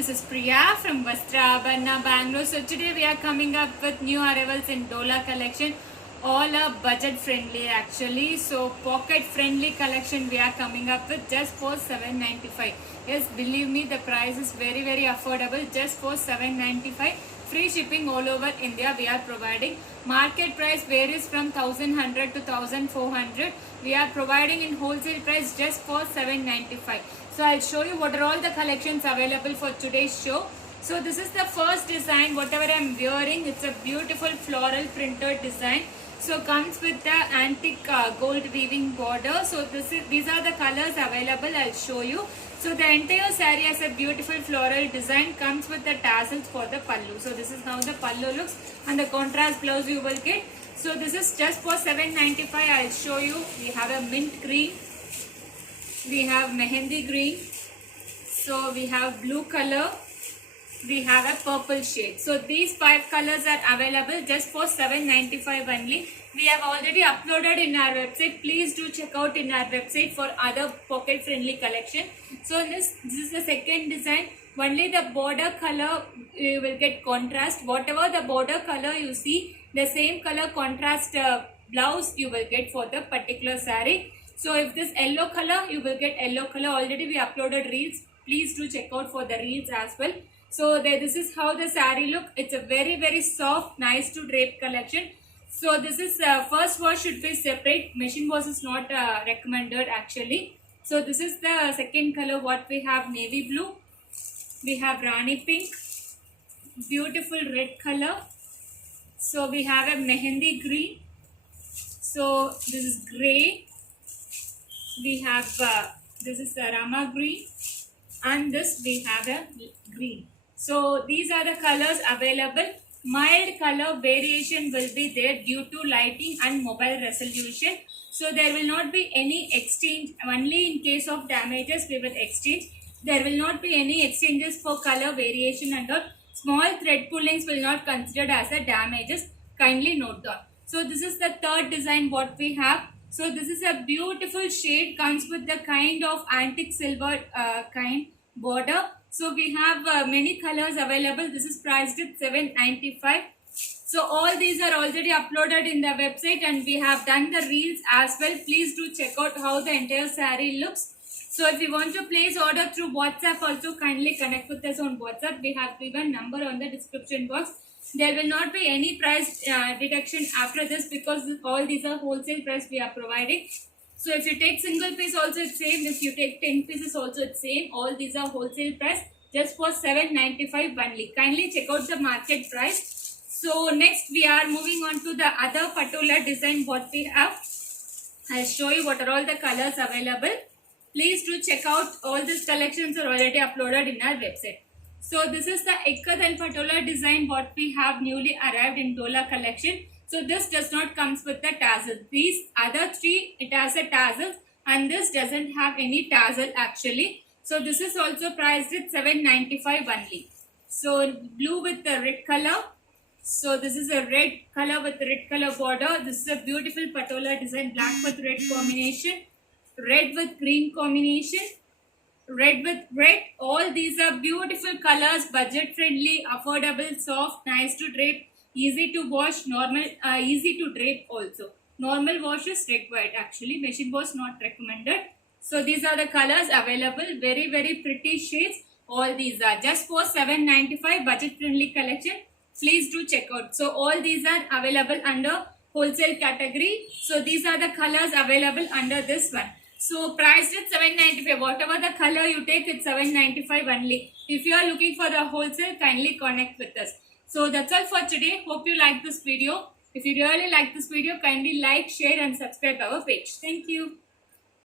This is Priya from Vastra Abhanna, Bangalore. So today we are coming up with new arrivals in Dola collection. All are budget friendly actually. So pocket friendly collection we are coming up with just for 795. Yes, believe me, the price is very affordable, just for 795. Free shipping all over India we are providing. Market price varies from 1100 to 1400. We are providing in wholesale price just for 795. So I'll show you what are all the collections available for today's show. So this is the first design, whatever I'm wearing. It's a beautiful floral printed design. So comes with the antique gold weaving border. So these are the colors available. I'll show you. So the entire saree has a beautiful floral design, comes with the tassels for the pallu. So this is how the pallu looks, and the contrast blouse you will get. So this is just for 795. I'll show you. We have a mint green, we have mehendi green, so we have blue color, we have a purple shade. So these 5 colors are available just for 795 only. We have already uploaded in our website. Please do check out in our website for other pocket friendly collection. So this is the second design. Only the border color you will get contrast. Whatever the border color you see, the same color contrast blouse you will get for the particular saree. So if this yellow color, you will get yellow color. Already we uploaded reels. Please do check out for the reels as well. So this is how the saree look. It's a very soft, nice to drape collection. So this is first wash should be separate. Machine wash is not recommended actually. So this is the second color what we have, navy blue. We have rani pink, beautiful red color. So we have a mehendi green. So this is grey. We have this is the Rama green, and this we have a green. So these are the colors available. Mild color variation will be there due to lighting and mobile resolution. So there will not be any exchange. Only in case of damages we will exchange. There will not be any exchanges for color variation and all. Small thread pullings will not considered as a damages. Kindly note down. So this is the third design what we have. So this is a beautiful shade, comes with the kind of antique silver kind border. So we have many colors available. This is priced at 795. So all these are already uploaded in the website, and we have done the reels as well. Please do check out how the entire saree looks. So if you want to place order through WhatsApp also, kindly connect with us on WhatsApp. We have given number on the description box. There will not be any price deduction after this, because all these are wholesale price we are providing. So if you take single piece also it's same. If you take 10 pieces also it's same. All these are wholesale price just for 795 only. Kindly check out the market price. So next we are moving on to the other patola design what we have. I'll show you what are all the colors available. Please do check out. All these collections are already uploaded in our website. So this is the Ikat and Patola design what we have newly arrived in Dola collection. So this does not comes with the tassel. These other 3 it has a tassel, and this doesn't have any tassel actually. So this is also priced at 795 only. So blue with the red color. So this is a red color with red color border. This is a beautiful Patola design, black with red combination, red with green combination, red with red. All these are beautiful colors, budget friendly, affordable, soft, nice to drape, easy to wash, normal, easy to drape also. Normal wash is required actually. Machine wash not recommended. So these are the colors available. Very pretty shades. All these are just for 795, budget friendly collection. Please do check out. So all these are available under wholesale category. So these are the colors available under this one. So priced at 795. Whatever the color you take, it's 795 only. If you are looking for the wholesale, kindly connect with us. So that's all for today. Hope you like this video. If you really like this video, kindly like, share and subscribe our page. Thank you.